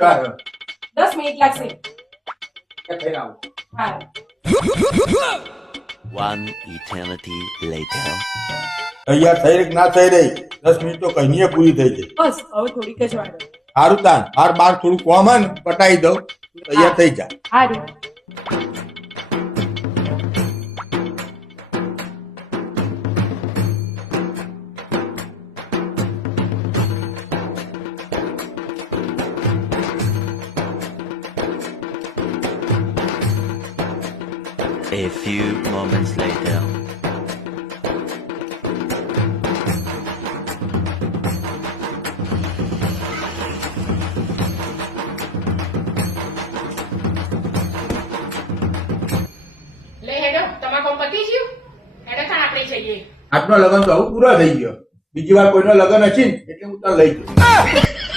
બરાબર 10 મિનિટ લાગશે. થઈને આવું. હા. One eternity later. તૈયાર થઈ રહી કે ના થઈ રહી 10 મિનિટ તો કહીએ પૂરી થઈ ગઈ. બસ હવે થોડીક જ વાર. સારું તાન બાર થોડું કોમન પટાઈ દઉં તૈયાર થઈ જા. સારું. A few moments later. લે હેડો તમારા કોમ પતી ગયું. હેડો તાણ આપણે જઈએ. આજનો લગન તો હવે પૂરો થઈ ગયો. બીજી વાર કોઈનો લગન હશે ને એટલે હું તને લઈ જઈશ.